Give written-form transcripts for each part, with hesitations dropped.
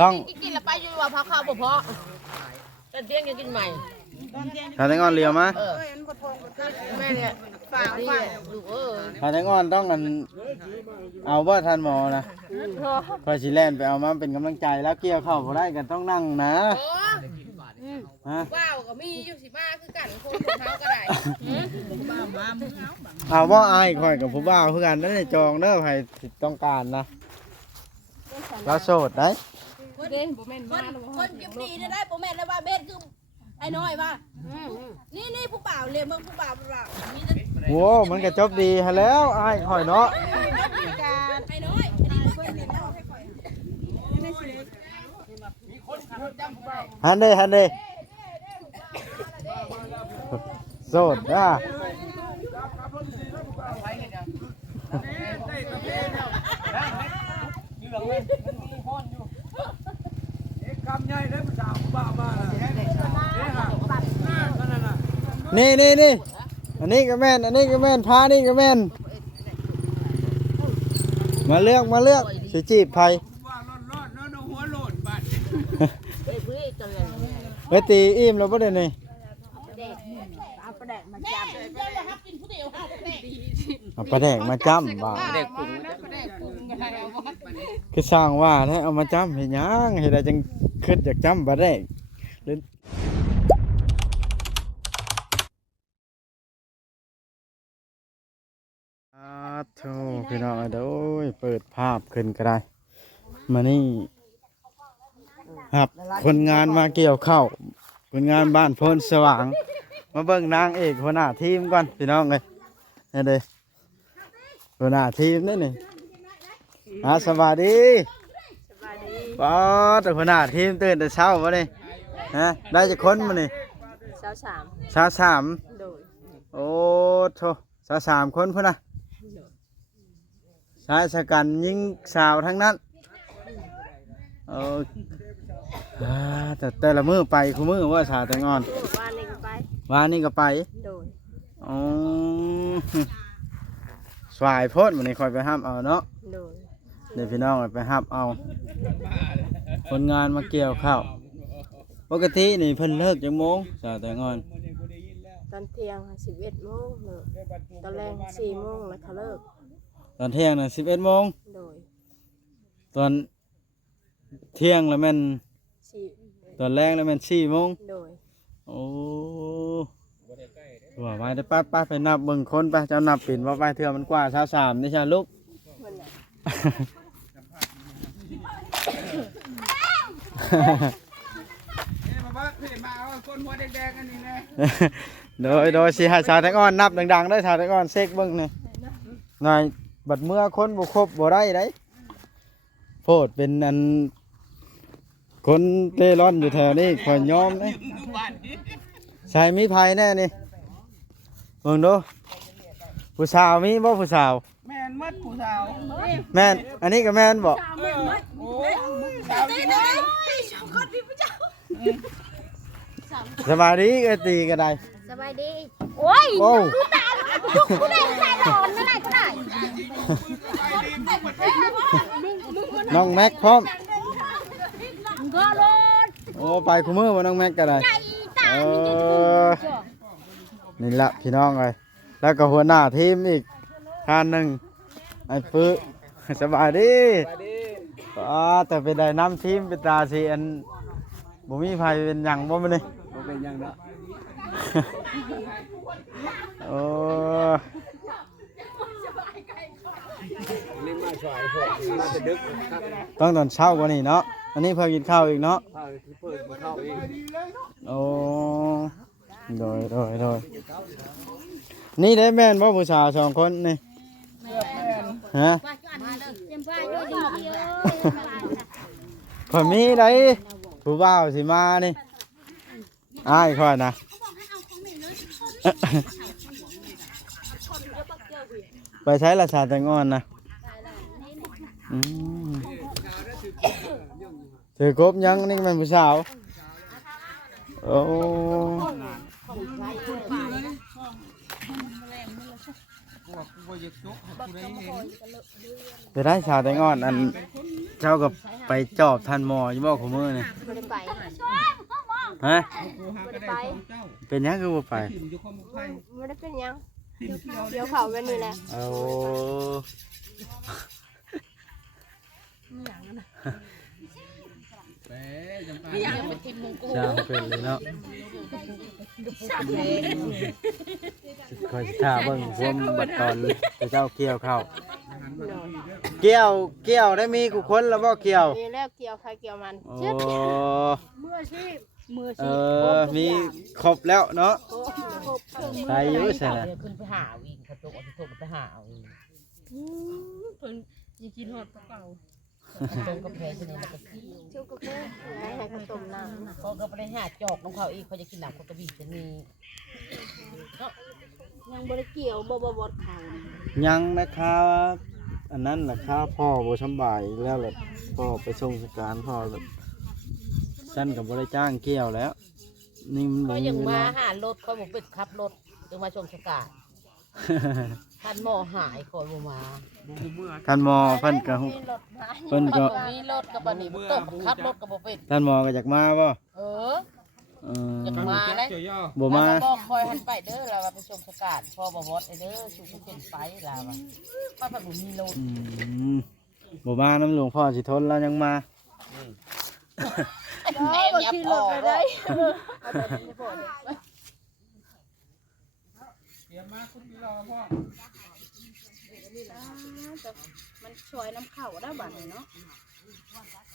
ต้อง กินแล้วไปอยู่ว่าพาข้าวบ่พอตอนเที่ยงยังกินใหม่ ถ้าแตงอ่อนเลียวมา แม่เนี่ยฝากลูกถ้าแตงอ่อนต้องกันเอาบ่ทันหมอนะพอสิแล่นไปเอามาเป็นกำลังใจแล้วเกี่ยวเข้าบ่ได้กันต้องนั่งนะฮะ ว้าวก็มีอยู่สิมาคือกันคนของเขาก็ได้ เอาบ่อายข่อยกับผู้บ่าวคือกันนั่นจองเด้อไผสิต้องการนะเราโสดได้ คนกิบดีได้โปรแมนแล้วว่าเบสคือไอ้น้อยว่านี่ผู้บ่าวเรียนเมืองผู้บ่าวนี่จะ โอ้มันก็จบดีฮะแล้วอายข่อยเนาะ ไอ้น้อยอันนี้เพิ่นเรียนแล้วให้ข่อย ฮันเดโสดอ่ะนี่อันนี้ก็แม่นพานี่ก็แม่นมาเลือกสิจีบไผไปตีอิ่มแล้วบ่ได้นี่เอาปลาแดกมาจ้ำบ่าคือสร้างว่าถ้าเอามาจ้ำเฮ็ดหยังเฮ็ดได้จังคิดอยากจ้ำปลาแดกโธ่พี่น้องเด้อเปิดภาพขึ้นก็ได้มานี่ครับคนงานมาเกี่ยวข้าวคนงานบ้านโพนสว่างมาเบิ่งนางเอกหัวหน้าทีมก่อนพี่น้องเอ้ยนี่เด้หัวหน้าทีมนี่สวัสดีป๊อดหัวหน้าทีมตื่นแต่เช้าบ่นี่ฮะได้จะคนบ่นี่23โดยโอ้โธ่23คนพุ่นน่ะชายชะกันยิงสาวทั้งนั้นแต่ละมือไปคือมือว่าสาวแตงอ่อนวานนี่ก็ไปอ๋อสวายโพดมันนี่คอยไปห้ามเอาเนาะเดี๋ยวพี่น้องไปห้ามเอาคนงานมาเกี่ยวข้าวปกตินี่เพิ่นเลิกจังโมงสาวแตงอ่อนตอนเที่ยง11 โมงตอนแรง4 โมงแล้วเขาเลิกตอนเที่ยงน่ะ11 โมงตอนเที่ยงแล้วแม่นตอนแรกแล้วแม่น4 โมงโอ้ว่าไปได้ป้าไปนับเบิ่งคนไปเจ้านับปิ่นว่าไปเทื่อมันกว่า23นี่ใช่ลูกโดยสิให้ชาวแตงอ่อนนับดังๆได้ชาวแตงอ่อนเช็คเบิ่งนี่นายบัดเมื่อคนบ่ครบบ่ได้ได้โพดเป็นอันคนเล่ร่อนอยู่แถวนี้ข่อยยอมเลยใส่มีภัยแน่นี่เบิ่งดูผู้สาวมีบ่ผู้สาวแม่นมัดผู้สาว แม่นอันนี้ก็แม่นบ่โอ้ยสาวนี่นะสองคนพี่ผู้เจ้า สบายดีก็ตีก็ได้สบายดีโอ้ยดูตาดูได้ใส่หลอนนั่นแหละก็ได้น้องแม็กพร้อมก็รถโอ้ไปคู่มือมาน้องแม็กก็ได้นี่ละพี่น้องเลยแล้วก็หัวหน้าทีมอีกท่านหนึ่งไอ้ปื้อสบายดีแต่เป็นได้น้ำทีมเป็นตาสีอันบ่มีไฟเป็นหยังบ่มื้อนี้บ่เป็นหยังเนาะโอ้ต้องตอนเช้ากว่านี้เนาะอันนี้เพิ่งกินข้าวอีกเนาะโอ้โดยนี่ได้แม่นบ่ผู้สาว2 คนนี่ฮะข่อยมีได้ผู้บ่าวสิมานี่อ้ายข่อยนะไปใช้ราชาแตงอ่อนนะถือกบยังนี่มันผู้สาวโอ้จะได้ชาแตงอ่อนอันเจ้ากับ ไปจอบท่านหมออยู่บ่คุมื้อนี่ ไม่ได้ไป ฮะ ไม่ได้ไป เป็นหยังคือบ่ไป ไม่ได้เป็นหยังเดี๋ยวเขาแบบนี้แหละ เอา พี่อยากเป็นทีมมงกุฎ จ้างเป็นเลยเนาะคอยท่าเบิ่งพวมบัดตอนเจ้าเกี่ยวเข้าเกี่ยวได้มีกูคนแล้วบ่เกี่ยว มีแล้วเกี่ยวใครเกี่ยวมัน โอ้ เจ็ดมืออาชีพมืออา เอ ชีพ มีครบแล้วเนาะ ครบเครื่องมือ ใส่อยู่ใช่น่ะ ขึ้นไปหาวิ่งกระจกเอาไปไปหาเอาอีก เพิ่นยังกินฮอดเก่า ตรงกระเพงชนิดมันก็ขี้ ชุบกาแฟให้ข้าวต้มน้ำ เขาก็ไปหาจอกน้องเขาอีกเขาจะกินหนังเขากระบี่ชนิด ยังบริเกี่ยวบ่บดเขา ยังนะครับอันนั้นแหละครับพ่อบ่สำบายแล้วแหละพ่อไปส่งสการพ่อแบบสั้นกับบริจ้างเกี่ยวแล้วนี่มัน ก็ บ่มี ยัง เว มา ลา หารถคอยหมกเป็ดขับรถจึงมาชมสกัดท่านหมอหายคอยบ่มา ท่านหมอเพิ่นก็เพิ่นก็ มีรถกับบันนี้ตกขับรถกับบ่เป็ด ท่านหมอก็อยากมาบ่ เออ เออ อยากมาเลย บ่มา แล้วก็บอกคอยหันไปเด้อเราไปชมสกัดพอบ่วอดเด้อชูกูเป็นไปลาวะป้าผัดหมูมีรถ อืมบ่มาน้ำหลวงพ่อสิทนแล้วยังมา แม่ยับออกเลย มันช่วยน้ำเข่าได้บัดนี้เนาะ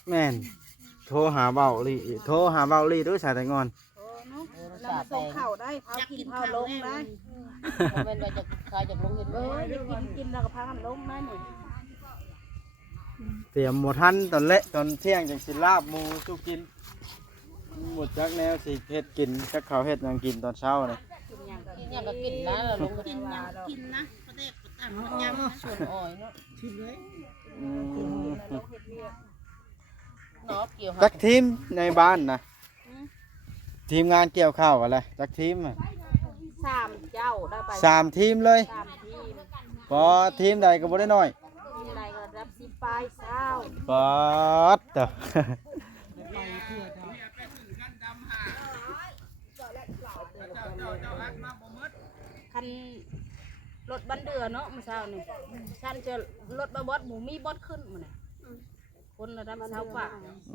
แม่นโทรหาเบาลีโทรหาเบาลีด้วยสายแต่งอน โอ้เนาะแล้วมาส่งเข่าได้พากินพาลงได้ ผมเป็นว่าจะขายจากลงเห็น เอ ไหม ออยากกินแล้วก็พากันลงได้นี่ เตรียมหมดทันตอนเละตอนเที่ยงจังสิลาบหมูสู้กินหมดจักแนวสิเฮ็ดกินจักข้าวเฮ็ดหยังกินตอนเช้านี่ กินยังก็กินนะลง กินยังกินนะประเด็กประตังมันยำ ส่วนอ่อยเนาะ อืม เนาะเกี่ยว จักทีมในบ้านนะทีมงานเกี่ยวข้าวอะไรจักทีมอะ 3เจ้าได้ไป สามทีมเลย 3ทีม พอทีมใดก็บ่ได้น้อย มีอะไรก็รับ10ปลายเช้า ป๊อดเด้อ คันรถบันเดือเนาะมื้อเช้านี่ฉันจะรถบดหมูมีบดขึ้นมื้อนี่คนระดับเช้ากว่า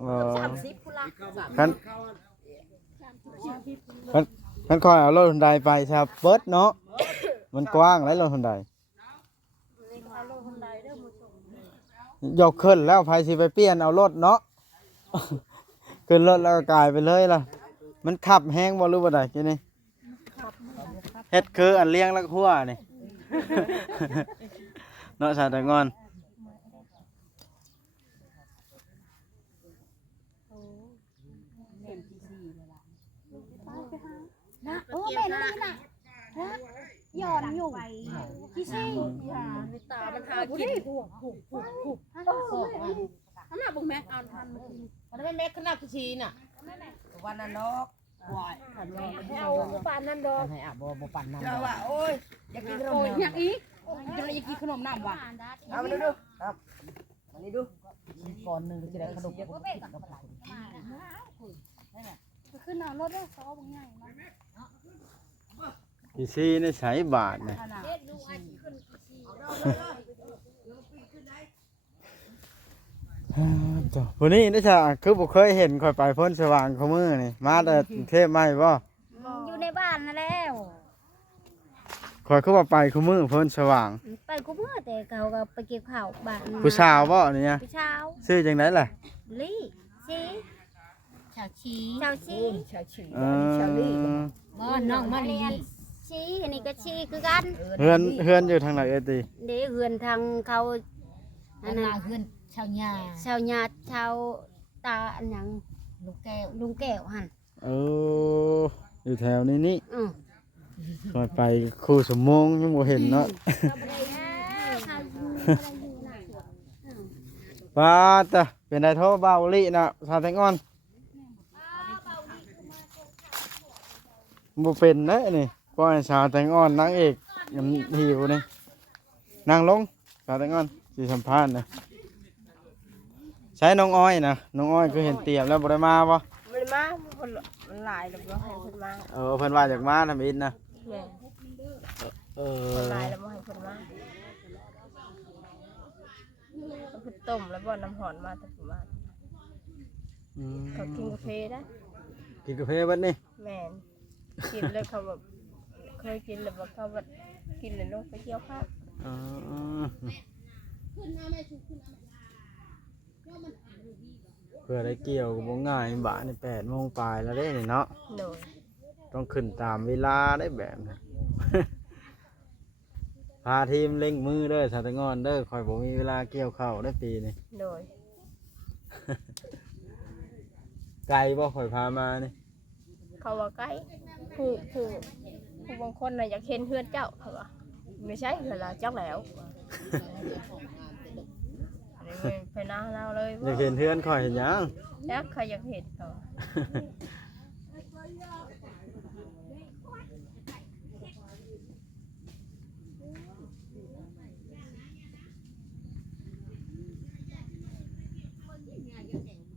เออ 30พุ่นละ คันคันคอยเอารถหุ่นใดไปครับเบิดเนาะมันกว้างหลายรถหุ่นใด เอารถคนใดเด้อมื้อชม ยกขึ้นแล้วไผสิไปเปลี่ยนเอารถเนาะ ขึ้นรถแล้วก็กลายไปเลยล่ะ มันขับแห้งบ่รู้บ่ได้กินนี่เฮ็ดคืออันเลี้ยงแล้วหัวนี่ เนาะสาแต่งอน นะโอ้แม่นั่นนี่นะฮะหย่อนอยู่พี่ซี่ ตามันหากินผูกอันน่ะบ่แม่เอาทันมากิน มันไม่แม็กขนาดกี่ชีน่ะวันนั้นนกวาย เอาปานนั่นดอก ให้อาบบ่ปั่นน้ำ เจ้าว่าโอ้ยอยากกินขนมอยากอีกจะอยากกินขนมน้ำว่ะ เอามาดูครับมานี่ดูก่อนหนึ่งจะได้ขนม ขึ้นเอารถด้วยซอบางใหญ่มา อีซี่ในสายบาทนี่จ้ะวันนี้นี่จ้ะคือบ่เคยเห็นข่อยไปพ้นสว่างเขามือนี่มาแต่กรุงเทพมาบ่ อยู่ในบ้านนั่นแล้ว ข่อยคือว่าไปเขามือพ้นสว่าง ไปกูเมื่อแต่เขาก็ไปเก็บข้าวบ้าน ผู้สาวบ่เนี่ย ผู้สาว ชื่อจังได๋ล่ะ ลี่ซี ชาวชี ชาวซี เออ บ่น้องมาเรียนซีอันนี้ก็ซีคือกัน เฮือนอยู่ทางไหนเอ้ยติ เดี๋ยวเฮือนทางเขาอันนั้น เฮือนชาวหญ้า ชาวญาติชาวตาอันหยัง ลูกแก้ว ลุงแก้วหั่น เอออยู่แถวนี้นี่ อือ ข่อยไปครูสมมงยังบ่เห็นเนาะ เขาบ่ได้เขาอยู่บ่ได้อยู่น่ะ ป้าตะเป็นไดโทรเบาลินะสาแตงอ่อนบ่เป็นเด้อนี่ปล่อยสาวแตงอ่อนนางเอกยังหิวนี่นั่งลงสาวแตงอ่อนสิสัมภาษณ์นะ ใช้น้องอ้อยนะน้องอ้อยคือเห็นเตรียมแล้วบ่ได้มาบ่ มันมาคนมันหลายแล้วบ่ให้เพิ่นมา เพิ่นว่าอยากมาทำอิฐนะ แม่น เอ คนหลา อ ยแล้วบ่ให้เพิ่นมาเอาเพิ่นต้มแล้วบ่น้ำร้อนมาแต่ประมาณ อืม เขากินกาแฟได้ กินกาแฟเบัดนี่ แม่นกินเลยเขาแบบเคยกินแล้วบ่เขาแบบกินแล้วลงไปเกี่ยวข้าว อ๋อเพื่อได้เกี่ยวก็บ่ง่ายบาทนี่8 โมงปลายแล้วเด้นี่เนาะ โดย ต้องขึ้นตามเวลาได้แบบนั้น พาทีมเล่งมือเด้อสาตงอนเด้อคอยบ่มีเวลาเกี่ยวข้าวได้ปีนี่ โดย ไกลบ่คอยพามานี่ เขาว่าไกลผู้บางคนน่ะอยากเห็นเฮือนเจ้าเขาว่าไม่ใช่เฮือนเราจักแล้วอันนี้ไม่ไปนาเราเลย อยากเห็นเพื่อนคอยเห็นหยัง จักใครอยากเห็นเขา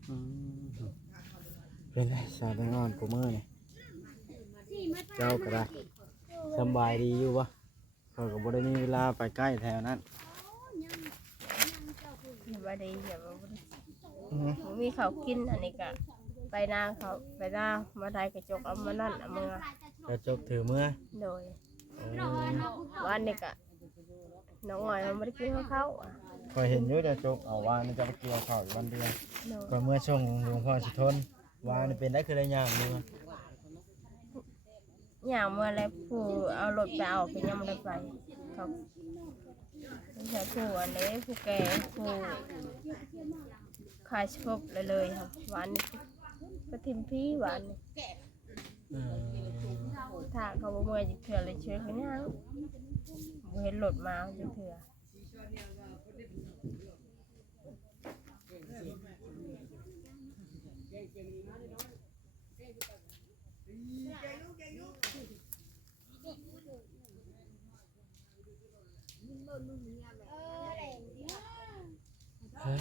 อืมเป็นไงสาตงอนกูมือนี่เจ้าก็ได้สำบายดีอยู่ปะเขาก็บ่ได้มีเวลาไปใกล้แถวนั้น อย่าว่าดีอย่าว่าบ่ดีบ่มีเขาวกินอันนี้ก็ไปนาเขาไปนามาได้กระจกเอามานั่นเอามือก ระจกถือเมื่อ โดย โอ้ วันนี้ก็น้องอ้อยมันไม่ได้กินข้าวเขาอะ คอยเห็นอยู่กระจกเอาว่านี่จะไปเกี่ยวข้าวอยู่วันเดียว โดย ก็เมื่อช่วงหลวงพ่อสิทนว่านี่เป็นได้คือได้ย่างมือ อย่างเมื่อไรผู้เอารถไปเอาไปยังไม่ได้ไปเขาไม่ใช่ผู้อันนี้ผู้แก่ผู้ขายชบเลยครับวันนี้ก็ทิมพี่วันนี้ อืม ถ้าเขาบ่เมื่อยจะเถื่อเลยช่วยเขาเนี่ยบ่เห็นรถมาจะเถื่อ เฮ้ย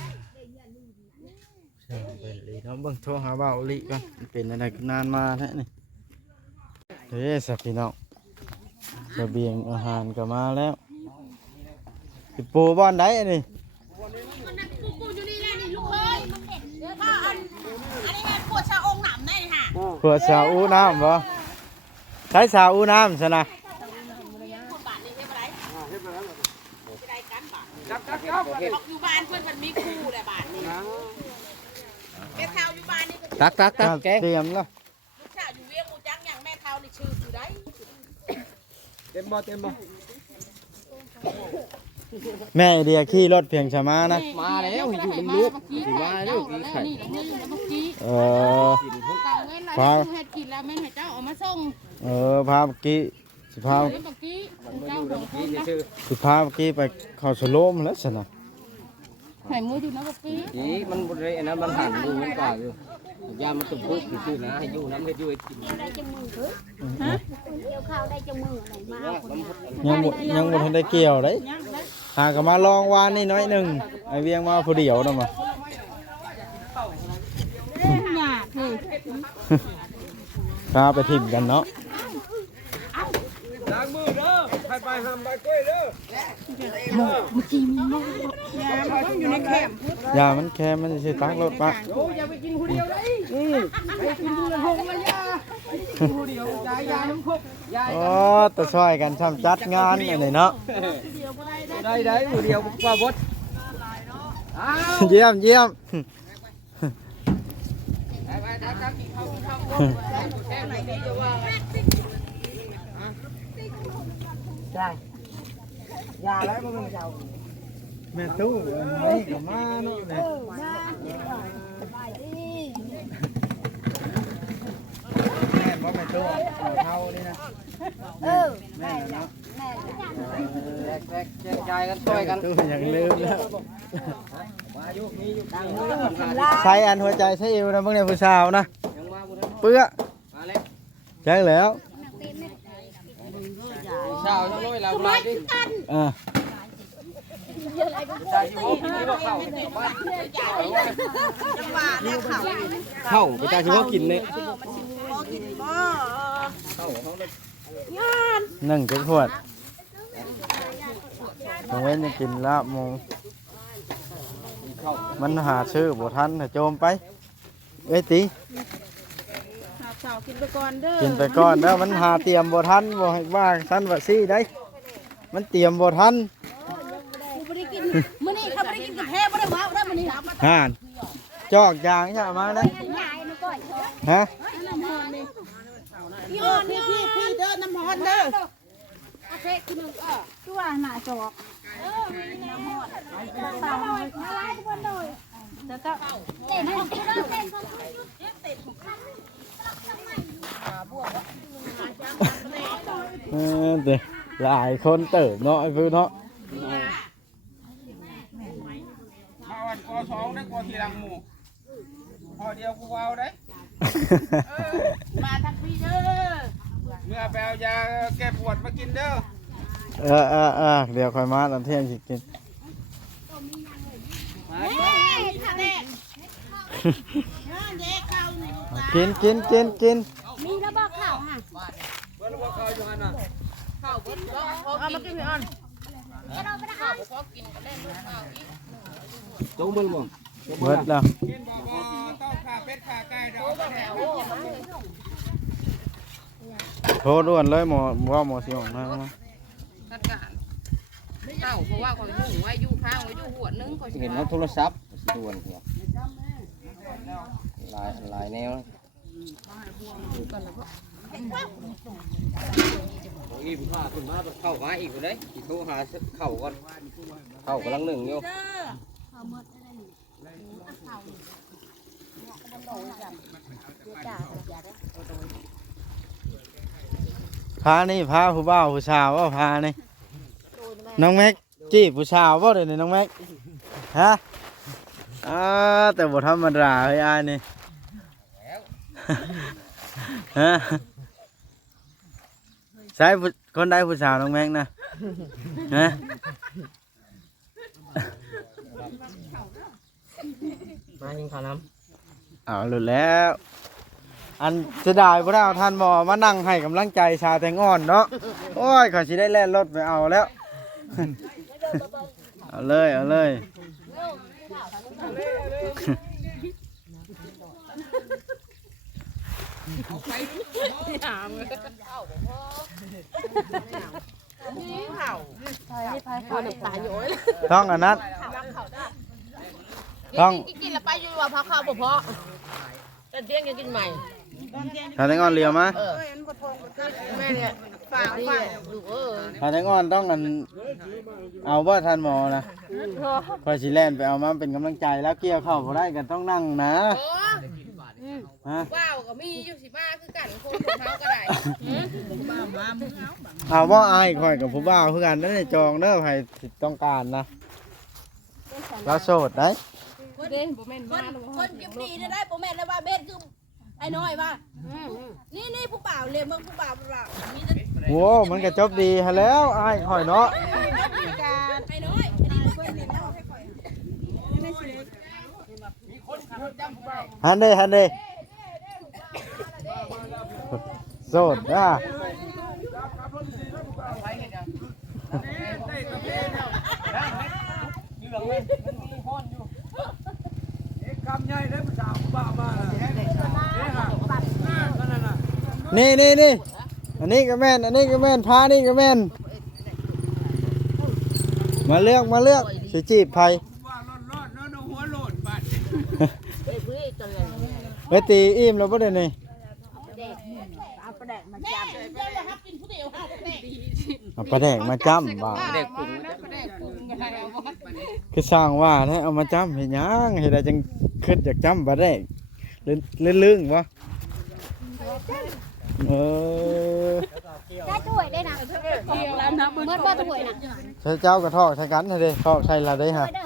เชิญเป็นลีเนาะเบิ่งโทรหาเบาลีก่อนมันเป็นอะไรกันนานมาแท้นี่เฮ้ยสัตว์พี่น้องเสบียงอาหารก็มาแล้วสิปูบ้านได้อันนี้ กูอยู่นี่แหละนี่ลูกเอ้ยพ่ออันนี้แม่ปวดชาองค์หนำได้ค่ะ ขวดสาอูน้ำบ่ใช้สาอูน้ำซะนะ คนบาทนี่เฮ็ดอะไรเฮ็ดอะไรจะได้กันบาทบอกอยู่บ้านเพื่อนมันมีคู่แหละบาทนี่แม่เท้าอยู่บ้านนี่ ตักแกงเตรียมแล้ว ลูกชายอยู่เวียงกูจังอย่างแม่เท้านี่ชื่ออยู่ได้ เต็มบ่เต็มบ่ แม่ไอเดียขี่รถเพียงชะมานะ มาแล้วอยู่เป็นลูกสิมาแล้วกินไข่ เออพา เฮ็ดกินแล้วแม่ให้เจ้าเอามาส่ง พาเมื่อกี้สิพา เมื่อกี้เจ้าของคน นี่ชื่อ สิพาเมื่อกี้ไปเข้าสโลมแล้วสินะ ไข่มืออยู่นะเมื่อกี้ อีมันบ่ได้อันนั้นมันหันดูมันกว่าอยู่ยามันตุ่มพุกซื่อๆนะให้อยู่น้ำเฮ็ดอยู่ให้กิน เกี่ยวข้าวได้จังมืออะไรมา ยังบ่ทันได้เกี่ยวเลยหากนมาลองวานนี่น้อยหนึงไอเวียงมาผู้เดียวนํมา หยาดเลย พาไปทิ่มกันเนาะ ล้างมือเด้อไปหำไปกล้วยเด้อย าเขาต้องอยู่ในแคมป์ อย่ามันแค่มันสิตักรถปะ โอ้อย่าไปกินผู้เดียวได้ไปกินผู้ละหงละยาผู้เดียวจ่ายยาน้ำพกยา โอ้ตะช่วยกันช่ำจัดงานอันนี้เนาะ ได้ผู้เดียวกว่าบดอ้าว เยี่ยมเยี่ยม ไปตักกินข้าวแค่ไหนนี่จะว่าใช่ยาแล้วมันเจ้า แม่ตู้อันนี้ก็มาเนาะเนี่ยแม่บ่แม่ตู้เอาเท่านี่นะแม่เนาะ แจกจ่ายกันช่วยกัน ตู้ยังลืมแล้ว มาอยู่มีอยู่ตังค์ ใช้อันหัวใจใช้เอวนะเบิ่งในผู้สาวนะ ยังมาบุญ เปื้อ มาเลย ใช่แล้ว เช้าน้อยเรามาดิ อ่า ใจสิว่ากินนี่ว่าเข้าเข้าไปใจสิว่ากินเลยนึ่งจักขวดต้องเว้นจะกินลาบหมูมันหาซื้อบ่ทันถ้าโจมไปเอ้ยติ สาวกินไปก่อนเด้อ กินไปก่อนเด้อมันหาเตรียมบ่ทันบ่ให้ว่าซั่นว่าซี่ได้มันเตรียมบ่ทัน กูไม่ได้กินมื้อนี้เขาไม่ได้กินกับแพ้ไม่ได้ว้าวได้มื้อนี้ ห่านจอกยางใช่มาได้ฮะ พี่อ่อนนี่พี่เด้อน้ำฮอนเด้อ ตัวหน้าจอกเต่าอะไรทุกคนเลยแล้วก็เต้นของกูเต้นของกู เด้หลายคนเติบเนาะไอ้พื้นเนาะ มาวันกอสองได้กอทีหลังหมู่พอเดียวกูเอาได้มาทักพี่เด้อ เมื่อไปเอายาแก้ปวดมากินเด้อ เดี๋ยวค่อยมาตอนเที่ยงสิกินกิน มีแล้วบอกข่าวฮะ เมื่อเราเข้าอยู่หันน่ะ เอามากินพี่อ่อน เราไปนะคะ จงมึงบ่ เบิดแล้ว กินบ่ต้องขาเป็ดขาไก่เด้อแถว โทษด่วนเลยหมอว่าหมอสิออกมา จัดการเต้าเพราะว่าคนหูไว้อยู่ข้างไว้อยู่หัวนึงเขา เห็นว่าโทรศัพท์สิด่วนเหี้ยหลายแนวอีกผ้าขึ้นมาเข้ามาอีกเลยอีกโทรหาเข้าก่อนเข้ากำลังหนึ่งอยู่ พานี่พาผู้บ่าวผู้สาวว่าพานี่น้องแม็กจีบผู้สาวว่าเดี๋ยวนี้น้องแม็กฮะแต่บ่ธรรมดาเฮ้ยอ้ายนี่ฮะใช่คนใดผู้สาวน้องแม็กนะฮะ มายิงข้าวน้ เอาหลุดแล้ว อันจะได้พระเราท่านหมอมานั่งให้กำลังใจชาวแตงอ่อนเนาะโอ้ยขอสิได้แล่นรถไปเอาแล้ว เอาเลย ต้องอันนั้นต้อง กินแล้วไปอยู่ว่าพาข้าวบ่พอแต่เที่ยงจะกินใหม่ ชาวแตงอ่อนเลียวมา แม่เนี่ยฝากลูกชาวแตงอ่อนต้องอันเอาว่าท่านหมอนะคอยสิแล่นไปเอามาเป็นกำลังใจแล้วเกี่ยวเข้าพอได้กันต้องนั่งนะฮะ ว้าวก็มีอยู่สิมาคือกันคนของเขาก็ได้ เอาว่าอายคอยกับผู้บ่าวคือกันนั่นจองเด้อใครต้องการนะเราโสดได้ คนเก็บดีได้โปรแม่นแล้วว่าเบสคือไอ้น้อยว่านี่ผู้บ่าวเรียนเบิ่งผู้บ่าวมีแต่ โว้มันก็จบดีฮะแล้วอายคอยเนาะ การไอ้น้อยอันนี้เพิ่นนี่เนาะ ฮันเดโสดนะ กำใหญ่ได้ผู้สาวบ้ามาแล้ว นี่อันนี้ก็แม่นพานี่ก็แม่นมาเลือกสิจีบไผ ว่าร้อนๆเนาะหัวโหลดบัด ไปตีอิ่มแล้วบ่ได้นี่ เอาประแดกมาจับเดี๋ยวอย่าฮับกินผู้เดียวฮับแม่ เอาปลาแดกมาจ้ำบ่า เด็กปรุง คือสร้างว่าให้เอามาจ้ำเฮ็ดหยังเฮ็ดได้จังคิดอยากจ้ำปลาแดกลึงๆบ่ได้ถ้วยได้นะเมื่อบ่ถ้วยนะ ใช้เจ้ากระทอกใช้กันเด้ทอกใช้ละได้ฮะ ไ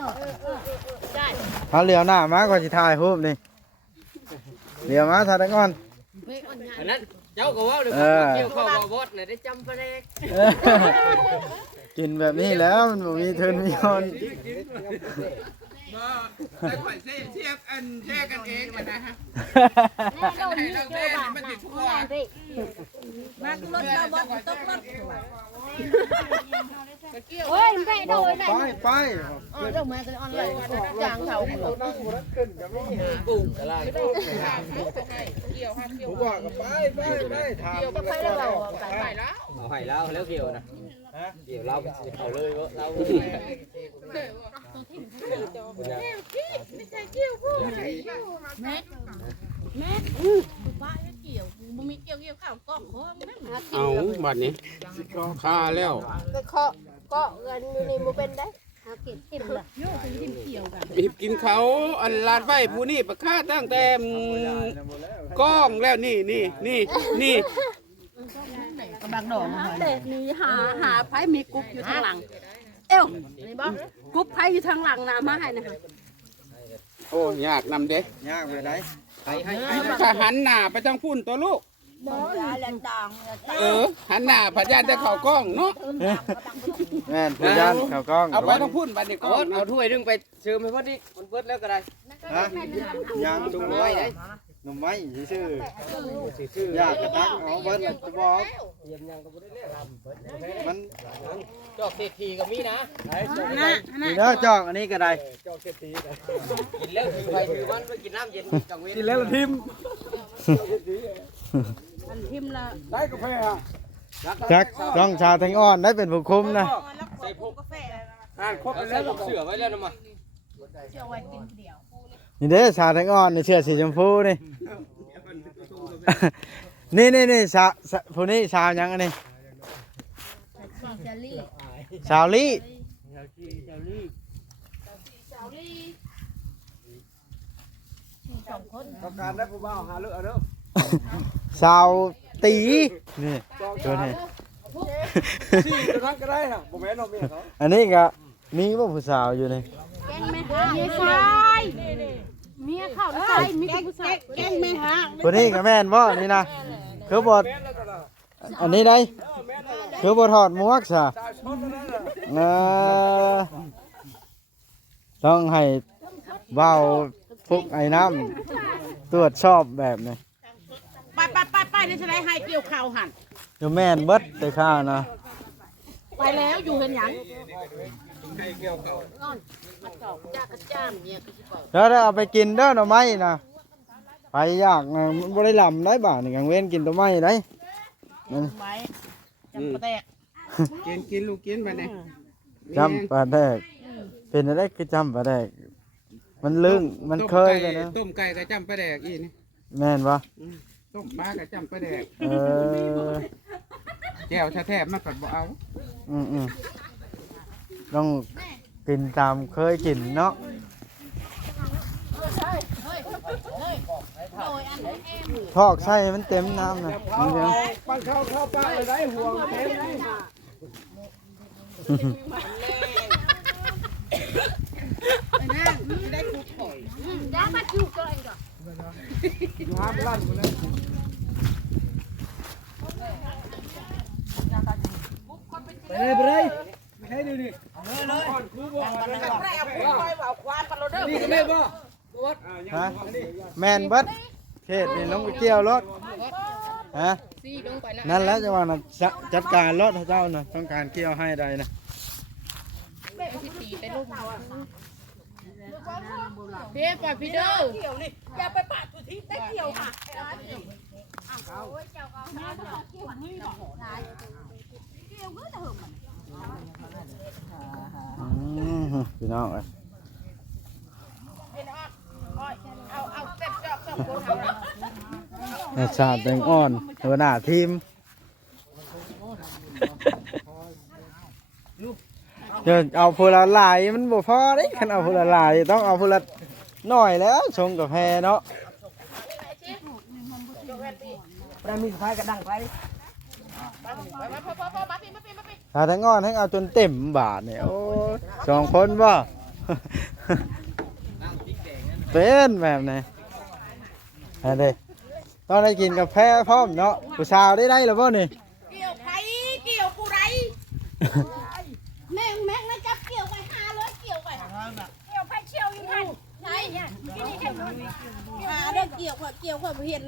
ด้ เอาเหลียวหน้ามาก่อนสิถ่ายรูปนี่เหลียวมาถ่ายได้ก่อน อันนั้นเจ้าก็ว่าเลยเกี่ยวข้าวบ่บดน่ะได้จำปลาแดก เ กินแบบนี้แล้วมันบ่มีทุนมีคน แต่ข่อยเสียกันแช่กันเองนะฮะ เรานี่เจอบาทนะพี่ มาขึ้นรถเราบอสตกรถ เฮ้ยแม่โดยไหน ไป เรื่องมากันออนไลน์จางเขา กุ้งตลาด ผมบอกกับไปถาม ก็ไปแล้วเราไป เอาไห้แล้วแล้วเกี่ยวนะเกี่ยวเราเอาเลยว่าเรา ป้าเกี่ยวบ่มีเกี่ยวข้าวกล้องคอนั่น เอาบัดนี้ค่าแล้ว ไปเคาะก็เงินอยู่ในมือเป็นได้ หาเก็บทิมละ บีบกินเขาอันลาดไฟผู้นี่ประคาตั้งแต่กล้องแล้วนี่ กำลังดองเด็กนี่หาไผมีกุ๊กอยู่ทางหลังเอ้วนี่บ่กุ๊กไผอยู่ทางหลังนะมาให้นะ โอ้ยากนำเด้ ยากไปไหน ถ้าหันหน้าไปทางพุ่นตัวลูกหันหน้าพยานจะเข้ากล้องเนาะ แม่นพยานเข้ากล้อง เอาไปทางพุ่นบัดนี้ก่อน เอาถ้วยนึงไปซื้อไปพอดีมันเบิดแล้วก็ได้ ฮะยัง จุ่มไว้ได้ หนุ่มไม้ซื่อๆอยากกระตักเอาเบิ้ลจะบอก เตรียมยังก็บ่ได้แล้ว มัน จอกเศรษฐีก็มีนะ นี่เด้อจอกอันนี้ก็ได้ กินแล้วถือไปถือมันไปกินน้ำเย็นกลางเว้น กินแล้วละทิม อันทิมละ ได้กาแฟอ่ะ จักต้องชาแทงอ่อนได้เป็นผู้คุมนะ ใส่พกอ่านครบแล้วเสือไว้แล้วนะมา นี่เด้อชาแทงอ่อนนี่เสื้อสีชมพูนี่ นี่ชาผู้นี้ชาวยังอันนี้ชาวลี่ ต้องการได้ผู้บ่าวหาเลือกเอาเด้อ ชาวตีนี่ตัวนี้ สี่ตัวนั้นก็ได้น่ะบ่แม่นเอาเมียเขา อันนี้ก็มีบ่ผู้สาวอยู่นี่ แกงไม่หาเมียชายเมียเข้าแล้วใส่มีผู้ชายแกงไม่หา ตัวนี้ก็แม่นบ่นี่นะคือบทอันนี้ได้คือบทถอดหมวกซะต้องให้เบาพวกไอ้น้ำตรวจสอบแบบนี้ ไปนี่จะได้ให้เกี่ยวข้าวหั่น อยู่แม่นเบิดแต่ข้าวนะ ไปแล้วอยู่เห็นหยัง แล้วได้เอาไปกินเด้อหน่อไม้นะไปยากนะมันบ่ได้ลำได้บ่านี่กังเว้นกินตัวไม้ได้นั่น ไว้จำประแดก กินลูกกินไปเนี่ย จำปลาแดกเป็นอะไรคือจำปลาแดกมันลึงมันเคยเลยนะ ต้มไก่ก็จำปลาแดกอีนี่ แม่นปะ ต้มปลาก็จำปลาแดก เออ แก้วแท้ๆมันก็บ่เอา อืมต้องกินตามเคยกินเนาะทอกไส้มันเต็มน้ำนะมันยัง ปั้นเข้าปลาเลยได้ห่วงเต็มเลย ได้มาอยู่ก่อนก่อน น้ำลั่นหมดเลย ไปเลย ไม่ให้ดูดิ นี่ก็ได้บ่ ฮะแมนเบิดเทศนี่ลงไปเกี่ยวรถฮะนั่นแล้วจะว่านะจัดการรถให้เจ้านะต้องการเกี่ยวให้ใดนะ พี่ปล่อยพี่เด้อ พี่น้องเอ้ยชาติแตงอ่อนหัวหน้าทีมเดี๋ยวเอาพละลายมันบ่พอเด้คันเอาพละลายต้องเอาพละหน่อยแล้วชงกาแฟเนาะ ได้มีสายกระดังไป ชาติแตงอ่อนให้เอาจนเต็มบาทเนี่ยโอ้สองคนบ่ เป็นแบบไหนอันนี้ต้องได้กินกาแฟพร้อมเนาะผู้สาวได้หรือเปล่านี่ เกี่ยวไผเกี่ยวกูไร หาเด้อเกี่ยวเกี่ยวบ่เห็น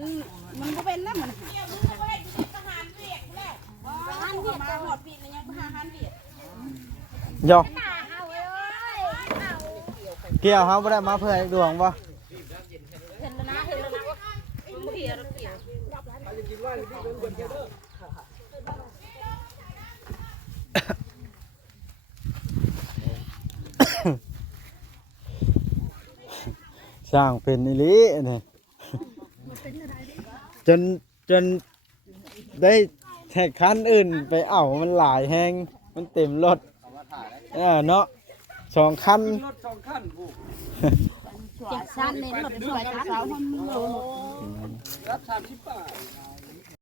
มันบ่เป็นนะมันหันเวียดมาหอดปีนยังบ่หาหันเวียด ย่อเกี่ยวเฮาบ่ได้มาเพื่อให้ดวงบ่ เห็นแล้วนะว่าบ่เกี่ยวเกี่ยว สร้างเป็นอีหลีนี่จนได้แท็กคันอื่นไปเอามันหลายแฮงมันเต็มรถเนาะ2คัน รถ2คันผู้ จักซั่นนี่รถสวยสาวมันโล รับ30 บาท